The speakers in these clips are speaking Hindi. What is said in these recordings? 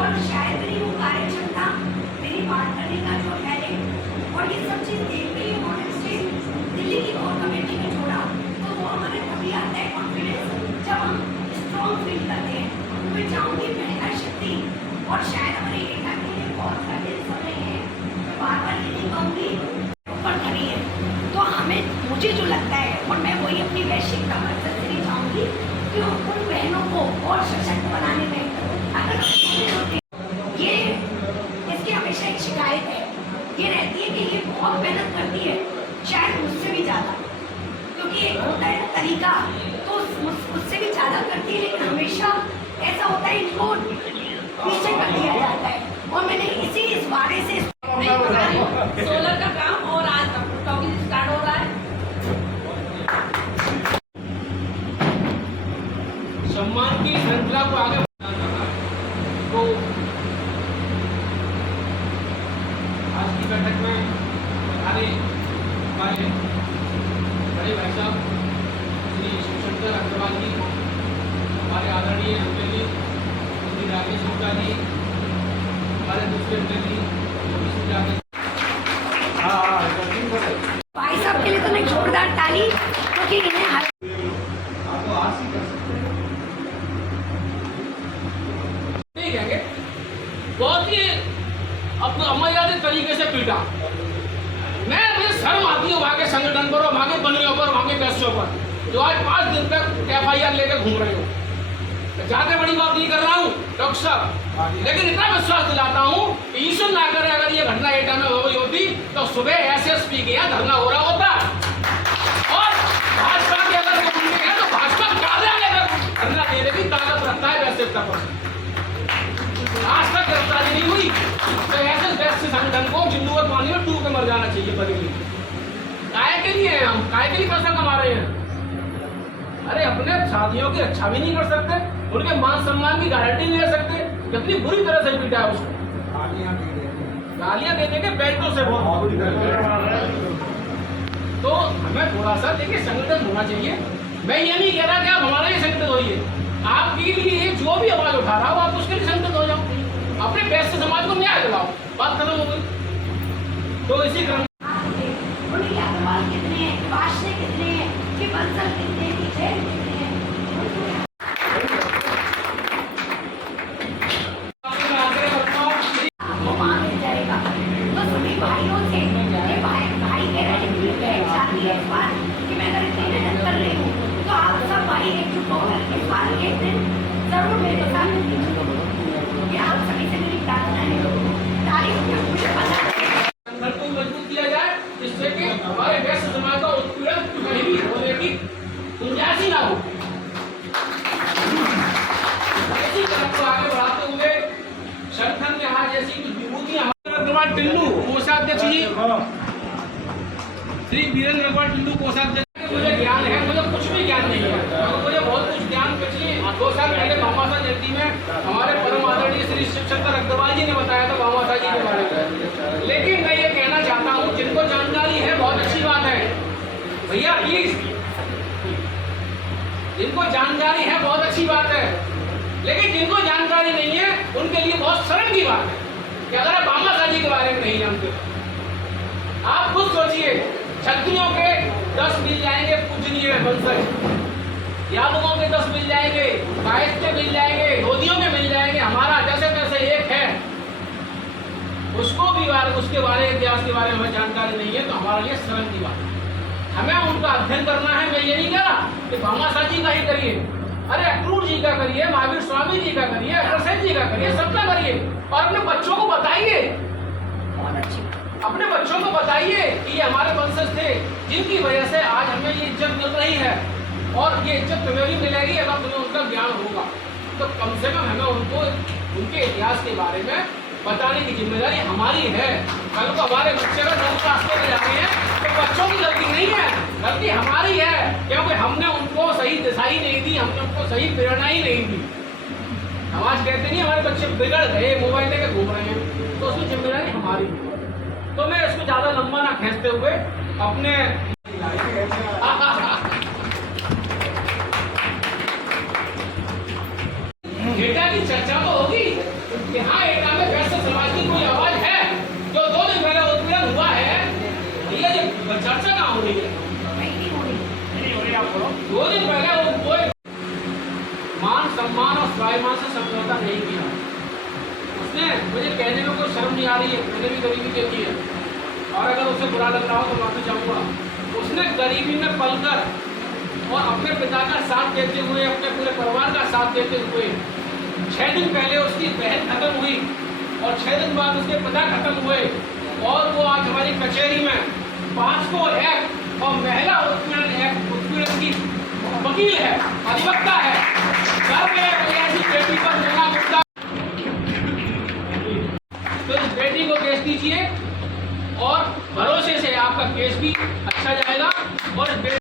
और शायद मेरी वो कार्यक्षमता, मेरी बात करने का जो टैलेंट और ये सब चीज़ देखते ही उन्होंने मुझे दिल्ली की कोर कमेटी में छोड़ा। तो वो हमारे तभी आता है कॉन्फिडेंस जब हम स्ट्रॉन्ग फील करते हैं। मैं चाहूँगी मेहनत शक्ति और शायद हमारे एटा के लिए बहुत सारे सुन रहे हैं, बार बार ये नहीं कहूँगी ऊपर खड़ी है। तो हमें मुझे जो लगता है और मैं वही अपनी वैश्विक मकसद से नहीं चाहूँगी कि उन बहनों को और सशक्त बनाने में अगर ये इसकी हमेशा एक शिकायत है, ये रहती है कि ये बहुत मेहनत करती है, शायद मुझसे भी ज़्यादा, क्योंकि एक होता है तरीका तो मुझसे भी ज़्यादा करती है, लेकिन हमेशा ऐसा होता है इनको पीछे कर दिया जाता है। और मैंने इस बारे से सोलर का काम और आज टॉकिंग स्टार्ट हो रहा है। सम्मान की श्रृंखला को आगे तो आज की बैठक में हमारे बड़े भाई साहब श्री शिवशंकर अग्रवाल जी, हमारे आदरणीय अंकल जी श्री राकेश गुप्ता जी, हमारे दूसरे अंकल जी श्री राकेश। भाई साहब के लिए तो नहीं जोरदार ताली, क्योंकि इन्हें बहुत ही अमर्यादित तरीके से पीटा। मुझे शर्म आती है वहाँ के संगठन पर और वहाँ के बनियों पर, वहाँ के कैशियों पर जो आज 5 दिन तक FIR लेकर घूम रहे हो। ज्यादा बड़ी बात नहीं कर रहा हूँ डॉक्टर साहब, लेकिन इतना विश्वास दिलाता हूँ कि ईश्वर ना करे अगर ये घटना एटा में हो गई होती तो सुबह SSP के यहाँ धरना हो रहा होता और भाजपा के अगर तो भाजपा कार्यालय में धरना देने की ताकत रखता है वैसे तक आज तक गिरफ्तारी नहीं हुई। तो ऐसे वैश्य संगठन को जिंदूर पानी में डूब के मर जाना चाहिए। बदली काय के लिए हम काय के लिए पैसा कमा रहे हैं? अरे अपने साथियों की अच्छा भी नहीं कर सकते, उनके मान सम्मान की गारंटी नहीं ले सकते। कितनी बुरी तरह से पीटा है उसको, गालियां दे के बैठों से बहुत। तो हमें थोड़ा सा देखिए संगठन होना चाहिए। मैं ये नहीं कह रहा कि आप हमारा ही संगठन होइए, आपके लिए जो भी आवाज उठा रहा हो आप उसके लिए संगठन हो जाओ, अपने वैश्य समाज को न्याय दिलाओ, बात खत्म हो गई। तो इसी क्रम कितने हैं, वाशने कितने हैं, कि बंसल कितने हैं, कि जैन कितने हैं, वो वहाँ मिल जाएगा। तो सभी भाइयों से ये भाई कह रहे हैं इस बार कि मैं अगर इतनी मेहनत कर रही हूँ तो आप सब भाई एकजुट होकर इस बार एक दिन जरूर मेरे साथ दीजिए। ये आप सभी से मेरी प्रार्थना है। तारीख मुझे पता संगठन को मजबूत किया जाए जिससे कि हमारे वैश्य समाज का उत्पीड़न कहीं भी होने की गुंजाइश ही ना हो। इसी तरफ को आगे बढ़ाते हुए संगठन में आज ऐसी कुछ विभूतियां अग्रवाल टिल्लू कोषाध्यक्ष जी, श्री वीरेंद्र अग्रवाल टिल्लू कोषाध्यक्ष। मुझे ज्ञान है, मुझे कुछ भी ज्ञान नहीं है, मुझे बहुत कुछ ज्ञान पिछले 2 साल पहले भामाशाह जयंती में हमारे परम आदरणीय श्री शिवशंकर अग्रवाल जी ने बताया था भामाशाह जी के बारे में। लेकिन मैं ये कहना चाहता हूँ जिनको जानकारी है बहुत अच्छी बात है भैया, प्लीज जिनको जानकारी है बहुत अच्छी बात है, लेकिन जिनको जानकारी नहीं है उनके लिए बहुत शर्म की बात है कि अगर आप भामाशाह जी के बारे में नहीं जानते। आप खुद सोचिए, क्षत्रियों के 10 मिल जाएंगे पूजनीय वंशज, यादवों के 10 मिल जाएंगे, कायस्थ के मिल जाएंगे, लोधियों के मिल जाएंगे, हमारा जैसे तैसे एक है, उसको भी उसके बारे इतिहास के बारे में हमें जानकारी नहीं है, तो हमारे लिए शर्म की बात है। हमें उनका अध्ययन करना है। मैं ये नहीं कह रहा कि भामाशाह जी का ही करिए, अरे अक्रूर जी का करिए, महावीर स्वामी जी का करिए, अग्रसेन जी का करिए, सबका करिए और अपने बच्चों को बताइए, अपने बच्चों को बताइए कि ये हमारे वंशज थे जिनकी वजह से आज हमें ये इज्जत मिल रही है और ये इज्जत तुम्हें भी मिलेगी अगर तुम्हें उनका ज्ञान होगा। तो कम से कम हमें उनको उनके इतिहास के बारे में बताने की जिम्मेदारी हमारी है। कल को हमारे बच्चे अगर गलत रास्ते में जाते हैं तो बच्चों की गलती नहीं है, गलती हमारी है, क्योंकि हमने उनको सही दिशा ही नहीं दी, हमने उनको सही प्रेरणा ही नहीं दी। हम आज कहते नहीं हमारे बच्चे बिगड़ गए, मोबाइल लेके घूम रहे हैं, तो उसकी जिम्मेदारी हमारी है। तो मैं इसको ज्यादा लंबा ना खींचते हुए अपने एटा की चर्चा तो होगी कि हाँ एटा में वैश्य समाज की कोई आवाज है जो 2 दिन पहले उत्पीड़न हुआ है, ये चर्चा कहाँ हो रही है? नहीं हो रही आप बोलो। 2 दिन पहले वो कोई मान सम्मान और स्वाभिमान से समझौता नहीं किया। उसने मुझे कहने में कोई शर्म नहीं आ रही है, मैंने भी गरीबी देखी है और अगर उसे बुरा लग रहा हो तो माफी चाहूंगा। उसने गरीबी में पलकर और अपने पिता का साथ देते हुए, अपने पूरे परिवार का साथ देते हुए 6 दिन पहले उसकी बहन खत्म हुई और 6 दिन बाद उसके पिता खत्म हुए और वो आज हमारी कचहरी में पॉक्सो एक्ट और महिला उत्पीड़न की वकील है, अधिवक्ता है। घर में ऐसी बेटी पर मेरा मुद्दा, तो इस बेटी को केस दीजिए और भरोसे से आपका केस भी अच्छा जाएगा और इस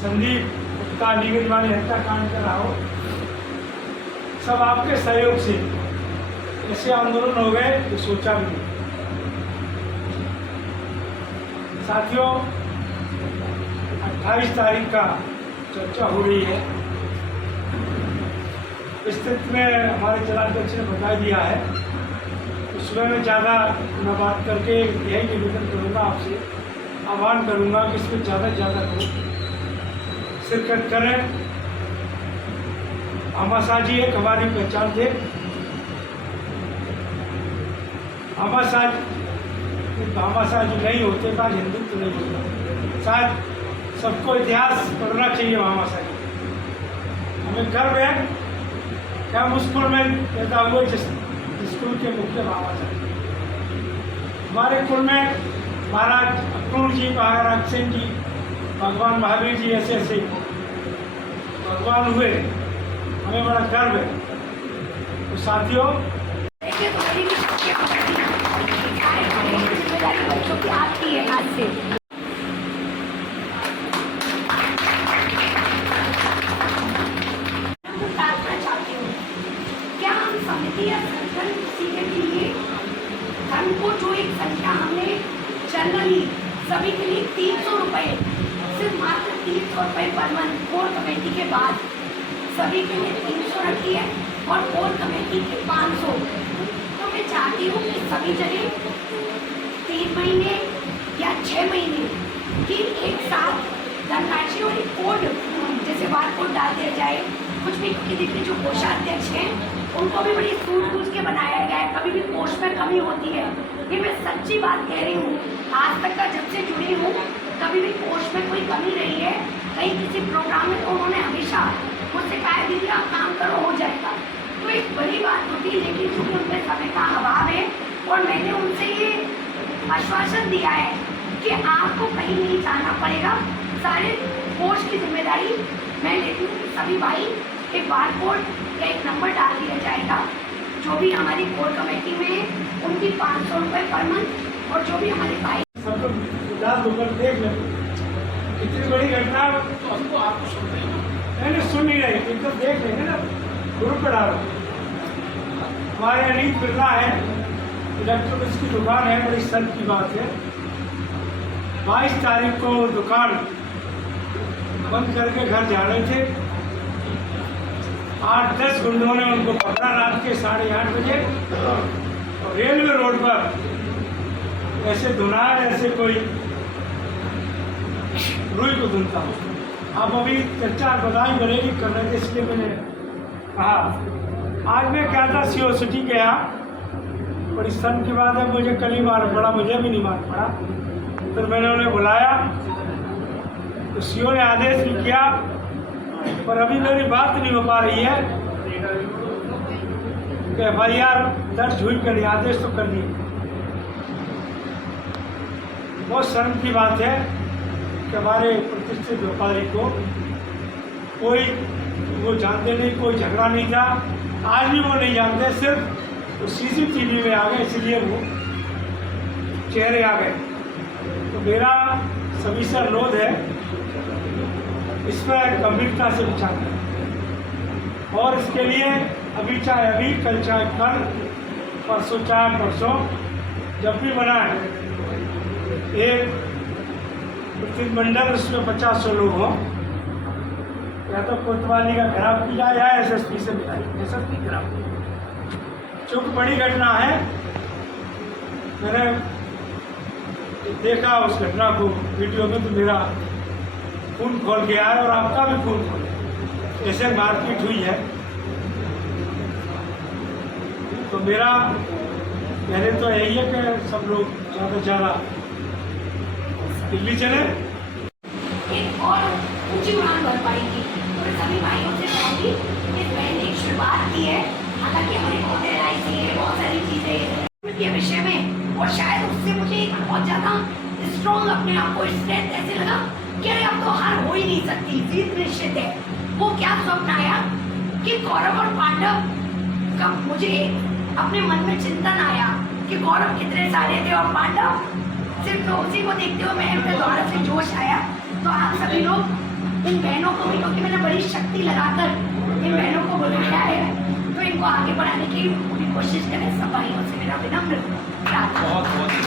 संदीप गुप्ता लीगल वाली हत्याकांड कर रहा हो, सब आपके सहयोग से ऐसे आंदोलन हो गए जो सोचा भी नहीं। साथियों, 28 तारीख का चर्चा हो रही है। इस स्थिति में हमारे जिलाध्यक्ष ने बता दिया है, उसमें मैं ज़्यादा न बात करके यही निवेदन करूँगा, आपसे आह्वान करूँगा कि इसमें ज़्यादा से ज़्यादा लोग शिरकत करें। भामाशाह एक हमारी पहचान थे। भामाशाह जी नहीं होते का हिंदुत्व नहीं होता। शायद सबको इतिहास पढ़ना चाहिए भामाशाह जी। हमें गर्व है कि हम उस स्कूल में पैदा हुए जिस स्कूल के मुख्य भामाशाह जी। हमारे कुल में महाराज अक्रूर जी, महाराज सिंह जी, भगवान महावीर जी ऐसे ऐसे भगवान हुए। हमें बड़ा गर्व है। तो साथियों, देखिए तो मेरी भी जिम्मेदारी बच्चों की आपकी है आज से। मैं प्रार्थना चाहती हूँ, क्या हम समिति या संगठन किसी के लिए धन को जो एक संख्या हमने जनरली सभी के लिए 300 रुपये, सिर्फ मात्र 300 रुपये पर मंथ कोर कमेटी के बाद सभी के लिए 300 रखी है और कोर कमेटी के 500। तो मैं चाहती हूँ कि सभी जगह 3 महीने या 6 महीने की एक साथ धनराशि और एक कोड जैसे बार कोड डाल दिया जाए। कुछ भी देखिए जो कोषाध्यक्ष हैं उनको भी बड़ी सूझबूझ के बनाया गया है। कभी भी कोष में कमी होती है, ये मैं सच्ची बात कह रही हूँ। आज तक का जब से जुड़ी हूँ कभी भी कोष में कोई कमी रही है कहीं किसी प्रोग्राम में, तो उन्होंने हमेशा मुझसे कहा दीदी आप काम करो हो जाएगा। तो एक बड़ी बात होती है, लेकिन चूँकि उनके समय का अभाव है और मैंने उनसे ये आश्वासन दिया है कि आपको कहीं नहीं जाना पड़ेगा, सारे कोष की जिम्मेदारी मैं लेती हूँ। सभी भाई एक बार कोड या एक नंबर डाल दिया जाएगा, जो भी हमारी कोर कमेटी में उनकी 500 रुपये पर मंथ और जो भी हमारे भाई सब लोग उदास होकर देख लें। इतनी बड़ी घटना तो हमको आपको सुन रहे हैं। मैंने सुन नहीं रही, एकदम देख लेंगे ना, ग्रुप पे डालो। हमारे अनीत बिरला है, इलेक्ट्रॉनिक्स की दुकान है, बड़ी शर्म की बात है। 22 तारीख को दुकान बंद करके घर जा रहे थे। 8-10 गुंडों ने उनको पकड़ा रात के 8:30 बजे और रेलवे रोड पर ऐसे धुनाया जैसे कोई रुई को धुनता हो। आप अभी चर्चा बधाई बनेगी कर रहे थे, इसलिए मैंने कहा। आज मैं क्या था सीओ सिटी गया, बड़ी शर्म की बात है, मुझे कल ही मार पड़ा, मुझे भी नहीं मार पड़ा। फिर मैंने उन्हें बुलाया तो सीओ ने आदेश भी किया, पर अभी मेरी बात नहीं हो पा रही है कि FIR दर्ज हुई कर लिया, आदेश तो कर दिए। बहुत शर्म की बात है कि हमारे प्रतिष्ठित व्यापारी को कोई वो जानते नहीं, कोई झगड़ा नहीं था, आज भी वो नहीं जानते, सिर्फ वो CCTV में आ गए इसलिए वो चेहरे आ गए। तो मेरा सभी से अनुरोध है इस पर गंभीरता से विचार करें और इसके लिए अभी चाहे अभी, कल चाहे कल, परसों चाहे परसों, जब भी बनाए एक प्रतिनिधिमंडल उसमें 50 लोग हों, या तो कोतवाली का घेराव किया जाए या SSP से मिलाए, SSP घेराव। चूँकि बड़ी घटना है, मैंने देखा उस घटना को वीडियो में, तो मेरा खून खोल गया है और आपका भी खून खोल गया, जैसे मारपीट हुई है। तो मेरा पहले तो यही है कि सब लोग ज़्यादा से ज़्यादा दिल्ली चले। एक और ऊंची उड़ान भर पाएगी। तो सभी भाइयों से कहूँगी इस बहन ने एक शुरुआत की है, हालांकि हमारे बहुत LIC है, बहुत सारी चीज़ें के विषय में, और शायद उससे मुझे एक बहुत ज़्यादा स्ट्रॉन्ग अपने आप को स्ट्रेंथ ऐसे लगा कि अरे अब तो हार हो ही नहीं सकती, जीत निश्चित है। वो क्या स्वप्न आया कि कौरव और पांडव का मुझे अपने मन में चिंतन आया कि कौरव कितने सारे थे और पांडव सिर्फ, तो उसी को देखते हुए मैं अपने द्वारा से जोश आया। तो आप सभी लोग इन बहनों को भी, क्योंकि मैंने बड़ी शक्ति लगाकर इन बहनों को बुलाया है, तो इनको आगे बढ़ाने की पूरी कोशिश करें। सब भाइयों से मेरा विनम्र प्रार्थना।